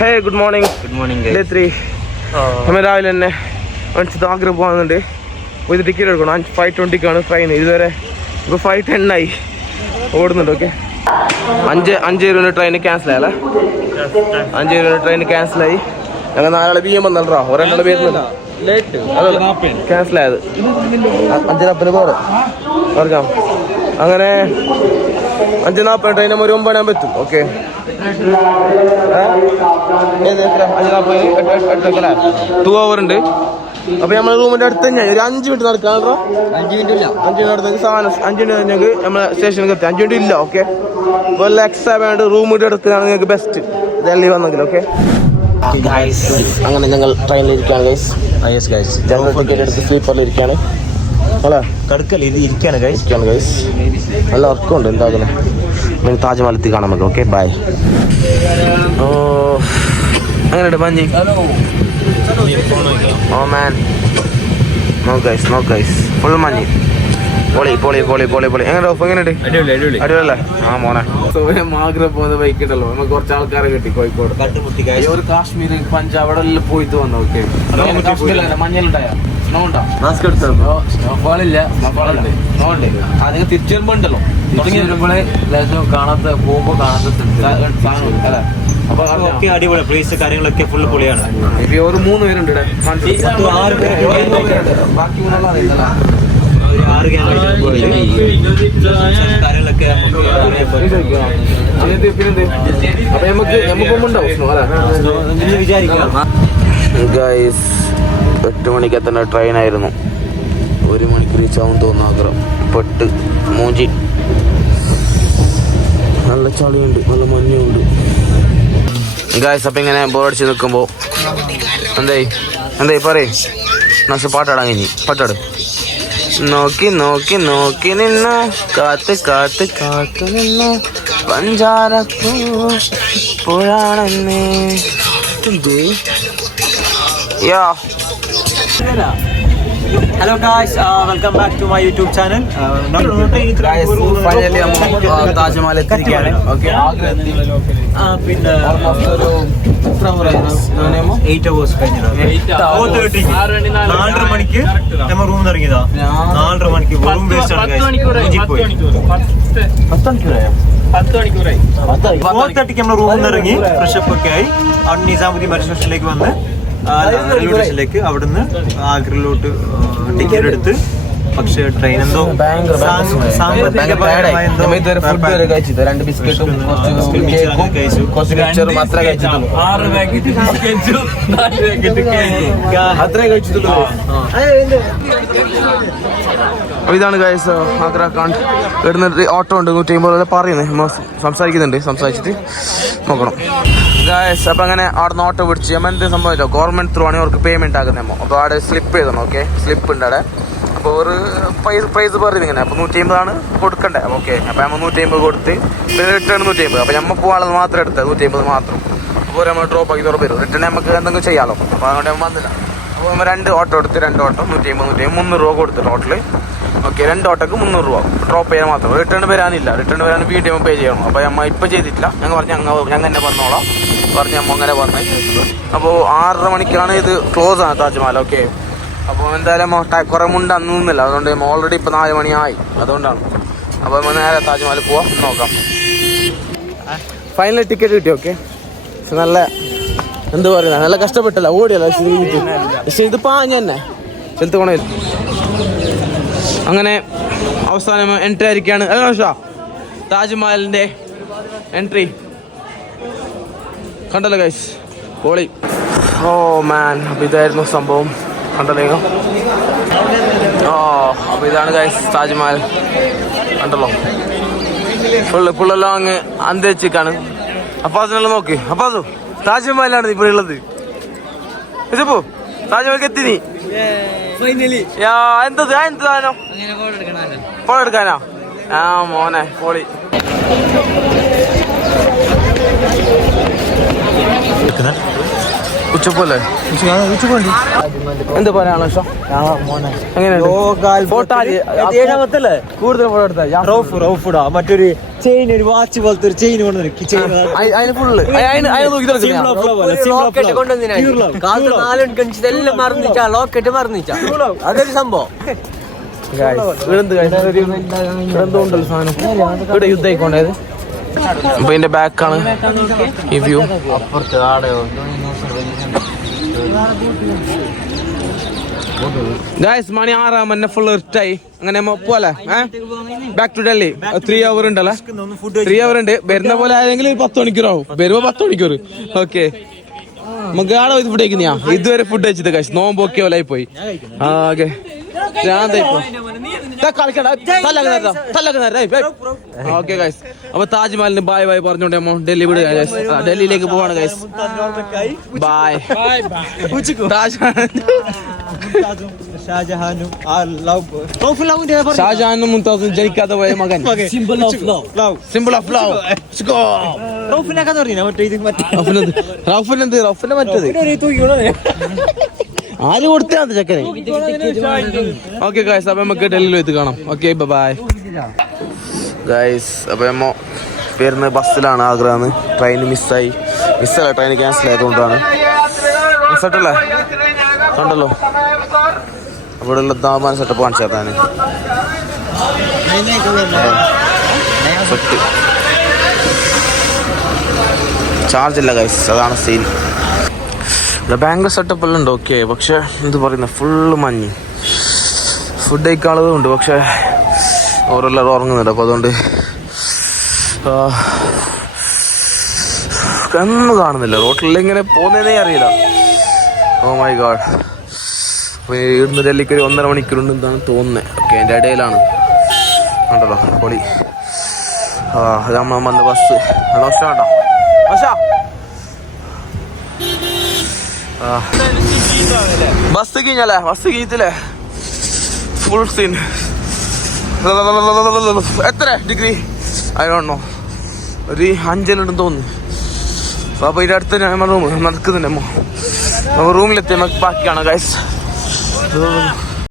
Hey, good morning. Good morning, guys. Day 3. നമ്മൾ രാവിലെ തന്നെ ആഗ്ര പോകുന്നുണ്ട്. ഒരു ടിക്കറ്റ് എടുക്കണം. 5:20 ട്രെയിൻ. ഇതുവരെ ഇപ്പോൾ 5:10 ഓടുന്നുണ്ട്. ഓക്കെ, 5:20 ട്രെയിൻ ക്യാൻസലായല്ലേ? 5:20 ട്രെയിൻ ക്യാൻസലായി. ഞങ്ങൾ 4 PM വന്നല്ലോ. ഒരെണ്ണം വരുന്നില്ല, ക്യാൻസലായത്. 5:40 പോരെ ഓർക്കാം. അങ്ങനെ 5:40 ട്രെയിൻ നമ്മൾ 9 ആകുമ്പോൾ എത്തും. ഓക്കെ, 2 hour ഉണ്ട്. അപ്പൊ നമ്മളെ റൂമിന്റെ അടുത്ത് തന്നെ ഒരു 5 മിനിറ്റ് നടക്കാണല്ലോ. 5 മിനിറ്റ് നടന്നെങ്കിൽ സാധനം 5 മിനിറ്റ് കഴിഞ്ഞെങ്കിൽ നമ്മളെ സ്റ്റേഷനിൽ എത്തി. 5 മിനിറ്റ് ഇല്ല. ഓക്കെ, അപ്പോൾ എക്സ്ട്രാ വേണ്ട റൂമിന്റെ അടുത്താണ് നിങ്ങൾക്ക് ബെസ്റ്റ് ഡൽഹി വന്നെങ്കിൽ. ഓക്കെ, അങ്ങനെ ഞങ്ങൾ ട്രെയിനിലിരിക്കുകയാണ് ഗൈസ്. ജനറൽ ടിക്കറ്റ് എടുത്ത് സ്ലീപ്പറിൽ ഇരിക്കുകയാണ്. ഗൈസ് നല്ല ഉറക്കമുണ്ട്. എന്താകുന്നു താജ്മഹൽ എത്തി കാണാൻ നമുക്ക്. Okay, by. ഓ, അങ്ങനെയുണ്ട് മഞ്ഞ്. ഓ മാൻ, നോ ഗൈസ് ഫുൾ മഞ്ഞ്. പൊളി. എങ്ങനെയുണ്ട്? അടിപൊളിയല്ലേ? ആ മോനെ, ആഗ്ര പോകുന്ന ബൈക്ക് ഉണ്ടല്ലോ, നമുക്ക് കുറച്ച് ആൾക്കാരെ കിട്ടി കോഴിക്കോട്. ഒരു കാശ്മീർ, പഞ്ചാബ് അവിടെ എല്ലാം പോയിട്ട് വന്നു. ഓക്കെ, മഞ്ഞളുണ്ടായോ? സ്നോ ഉണ്ടോ? സ്നോഫാളില്ല, നിങ്ങൾ തിരിച്ചു വരുമ്പോ ഉണ്ടല്ലോ, തുടങ്ങി വരുമ്പോഴേ കാണാത്ത പോകുമ്പോ കാണാത്ത അല്ലേ? അപ്പൊ അടിപൊളി പ്ലേസ്, കാര്യങ്ങളൊക്കെ ഫുള്ള് പൊളിയാണ്. ഇപ്പൊ ഒരു 3 പേരുണ്ട് ഇവിടെ. ബാക്കി 3 അറിയില്ല. ഗൈസ്, 8 മണിക്ക് എത്തുന്ന ട്രെയിൻ ആയിരുന്നു. 1 മണിക്ക് റീച്ച് ആവും തോന്നുന്നു ആഗ്ര. പെട്ട് മൂഞ്ചി. നല്ല ചളിയുണ്ട്, നല്ല മഞ്ഞുണ്ട് ഗൈസ്. അപ്പം ഇങ്ങനെ ബോറടിച്ച് നിൽക്കുമ്പോൾ എന്തായി പറയും നസ് പാട്ടാടാ. ഇനി പാട്ടാട്. നോക്കി നിന്നു, കാത്ത് നിന്നു, പഞ്ചാരപ്പൂ പുഴാണെന്നേ. യാ, Hello guys, welcome back to my YouTube channel. Finally നമ്മൾ താജ്മഹൽ എത്തിയിരിക്കുകയാണ്. ഓക്കെ, പിന്നെ 8 hours കഴിഞ്ഞു. 4:30 മണിക്ക് നമ്മൾ റൂം ഇറങ്ങിയതാ. 4:30 മണിക്ക് വെറും വേസ്റ്റ് ആണ്. 4:30 നമ്മൾ റൂമിൽ നിന്ന് ഇറങ്ങി ഫ്രഷപ്പ് ഒക്കെ ആയി. അവിടെ നിസാമുദ്ദീൻ മെട്രോ സ്റ്റേഷനിലേക്ക് വന്ന് റെയിൽവേ സ്റ്റേഷനിലേക്ക്, അവിടുന്ന് ആഗ്രയിലോട്ട് ടിക്കറ്റ് എടുത്ത്. പക്ഷേ ട്രെയിൻ എന്തോ രണ്ട് ബിസ്ക്കറ്റും കുറച്ച് മിക്സറും അത്രേ കഴിച്ചിട്ടുള്ളൂ. അത്രേ കഴിച്ചിട്ടുള്ളൂ. ഇതാണ് ഗൈസ് ആഗ്ര കാണ്ട്. ഇവിടുന്ന് ഓട്ടോ ഉണ്ട് 150 പറയുന്നത്. സംസാരിച്ചിട്ട് നോക്കണം ഗൈസ്. അപ്പം അങ്ങനെ അവിടെ നിന്ന് ഓട്ടോ പിടിച്ച് നമ്മൾ എന്ത് സംഭവിച്ചോ, ഗവൺമെൻറ് ത്രൂ ആണെങ്കിൽ അവർക്ക് പേയ്മെൻറ്റ് ആക്കുന്നേമോ. അപ്പോൾ അവിടെ സ്ലിപ്പ് ചെയ്തോ. ഓക്കെ, സ്ലിപ്പ് ഉണ്ട് അവിടെ. അപ്പോൾ ഒരു പ്രൈസ് പറയുന്നത് ഇങ്ങനെ. അപ്പോൾ 150 കൊടുക്കണ്ടേ. ഓക്കെ, അപ്പോൾ നമ്മൾ 150 കൊടുത്ത് റിട്ടേൺ 150. അപ്പോൾ നമ്മൾ പോകാനുള്ളത് മാത്രം എടുത്തത് 150 മാത്രം. അപ്പോൾ നമ്മൾ ഡ്രോപ്പ് ആക്കി തുറപ്പ് വരും. റിട്ടേൺ നമുക്ക് എന്തെങ്കിലും ചെയ്യാമല്ലോ. അപ്പോൾ അതുകൊണ്ട് നമ്മൾ വന്നില്ല. അപ്പോൾ നമ്മൾ 2 ഓട്ടോ എടുത്ത് 2 ഓട്ടോ 150 300 രൂപ കൊടുത്ത് ടോട്ടൽ. ഓക്കെ, 2 ഓട്ടോക്ക് 300 രൂപ ഡ്രോപ്പ് ചെയ്യാൻ മാത്രം. റിട്ടേൺ വരാനില്ല. റിട്ടേൺ വരാൻ വീണ്ടും പേ ചെയ്യണം. അപ്പോൾ നമ്മൾ ഇപ്പോൾ ചെയ്തിട്ടില്ല. ഞങ്ങൾ പറഞ്ഞു ഞങ്ങൾ തന്നെ വന്നോളാം പറഞ്ഞ് നമ്മൾ അങ്ങനെ പറഞ്ഞു. അപ്പോൾ 6:30 മണിക്കാണ് ഇത് ക്ലോസ് ആണ് താജ്മഹൽ. ഓക്കെ, അപ്പോൾ എന്തായാലും കുറേ മുണ്ട് അന്ന് നിന്നില്ല. അതുകൊണ്ട് ഓൾറെഡി ഇപ്പോൾ 4 മണിയായി. അതുകൊണ്ടാണ്. അപ്പോൾ നമ്മൾ നേരെ താജ്മഹൽ പോവാം, നോക്കാം. ഫൈനൽ ടിക്കറ്റ് കിട്ടി. ഓക്കെ, പക്ഷെ നല്ല എന്താ പറയുക, നല്ല കഷ്ടപ്പെട്ടല്ല, ഓടിയല്ല. പക്ഷെ ഇത് പാഞ്ഞ തന്നെ ചെലുത്ത് പോണ. അങ്ങനെ അവസാനം എൻട്രി ആയിരിക്കുകയാണ്. താജ്മഹലിൻ്റെ എൻട്രി കണ്ടല്ലോ ഗൈസ്, പൊളി. ഓ മാൻ, അപ്പോൾ ഇതായിരുന്നു സംഭവം. കണ്ടല്ലോ. അപ്പോൾ ഇതാണ് ഗൈസ് താജ്മഹൽ. കണ്ടല്ലോ, ഫുള്ളെല്ലാം അങ്ങ് അന്തരിച്ചിക്കാണ്. അപ്പോൾ അതിനെല്ലാം നോക്ക്. അപ്പോൾ അത് താജ്മഹലാണ് ഇപ്പോൾ ഉള്ളത്. ഇപ്പോ താജ്മഹൽ എത്തി നീ. എന്തത് സാധനം? ഫോട്ടോ എടുക്കാനാ? ആ മോനെ, പൊളി. ഉച്ചപ്പോലെ എന്ത് പറയാനുള്ള ഇഷ്ടം എങ്ങനെയുണ്ട് കൂടുതൽ ഫോട്ടോ എടുത്താ മറ്റൊരു ചെയിൻ ഒരു വാച്ച് പോലത്തെ ഒരു ചെയിൻ അതിന് ഫുള്ള് അതൊരു സംഭവം ഉണ്ടല്ലോ സാധനം ഇവിടെ യുദ്ധമായിക്കൊണ്ടത്. അപ്പൊ ഇതിന്റെ ബാക്കാണ് ഈ വ്യൂ. ഗായ്സ് മണി 6 മണി ഫുൾ ഇർട്ടായി. അങ്ങനെ പോലെ ബാക്ക് ടു ഡൽഹി 3 hour ഉണ്ടല്ലോ. 3 hour ഉണ്ട്. വരുന്ന പോലെ ആയെങ്കിൽ 10 മണിക്കൂറാവും. വരുമ്പോ 10 മണിക്കൂർ. ഓക്കെ നമുക്ക് ആടെ പോയി ഫുഡ് കഴിക്കുന്നയാ. ഇതുവരെ ഫുഡ് കഴിച്ചത് ഗായ്സ് നോമ്പൊക്കെ പോലെ പോയി. Okay okay guys. അപ്പൊ താജ്മഹലിന് ബായ് ബായ് പറഞ്ഞോണ്ട് നമ്മ ഡൽഹി വിടുക. ഡൽഹിയിലേക്ക് പോവാണ് ഗൈസ്. ബായ്. ഷാജഹാനും മുംതാസും ജനിക്കാതെ പോയ മകൻ. Simple of love. റൗഫിന്റെ മറ്റേത് ആര് കൊടുത്താ ചക്കരെ. ഓക്കെ ഗൈസ് അപ്പൊ നമുക്ക് ഡൽഹിയിൽ എത്തി കാണാം. Okay bye guys. അപ്പൊ നമ്മ വരുന്ന ബസ്സിലാണ് ആഗ്രഹം. ട്രെയിൻ മിസ്സല്ല ട്രെയിൻ ക്യാൻസൽ ആയതുകൊണ്ടാണ്. മിസ്സട്ടല്ലേ കണ്ടല്ലോ അവിടെ ഉള്ള താമാന സെറ്റപ്പ് കാണിച്ചു തരാന്. ചാർജ് ഇല്ല ഗൈസ്, അതാണ് സീൻ. ബാംഗ്ലൂർ സെറ്റപ്പ് എല്ലാം ഉണ്ട്. ഓക്കെ പക്ഷെ എന്ത് പറയുന്നത് ഫുള്ള് മഞ്ഞ്. ഫുഡ് കഴിക്കാനുള്ളതും ഉണ്ട് പക്ഷെ ഓരെല്ലാവരും ഉറങ്ങുന്നുണ്ട്. അപ്പോൾ അതുകൊണ്ട് ഒന്നും കാണുന്നില്ല. റോട്ടിൽ ഇങ്ങനെ പോകുന്നതേ അറിയില്ല. Oh my god. അപ്പോൾ ഇവിടുന്ന് ഡൽഹിക്ക് ഒരു 1.5 മണിക്കൂറുണ്ട് എന്താണ് തോന്നുന്നത്. ഓക്കെ എൻ്റെ ഇടയിലാണ് കണ്ടല്ലോ പൊളി. അത് നമ്മൾ വന്ന ബസ് കേട്ടോ. ബസ് കഴിഞ്ഞല്ലേ? ബസ് കഴിഞ്ഞില്ലേ ഫുൾ സീൻ. എത്ര ഡിഗ്രി ഐ ഡോണ്ട് നോ, ഒരു 5 തോന്നുന്നു. അപ്പോൾ ഇതിൻ്റെ അടുത്ത് ഞാൻ റൂം നടക്കുന്നുണ്ട്. റൂമിലെത്തി നമുക്ക് ബാക്കിയാണ് ഗൈസ്.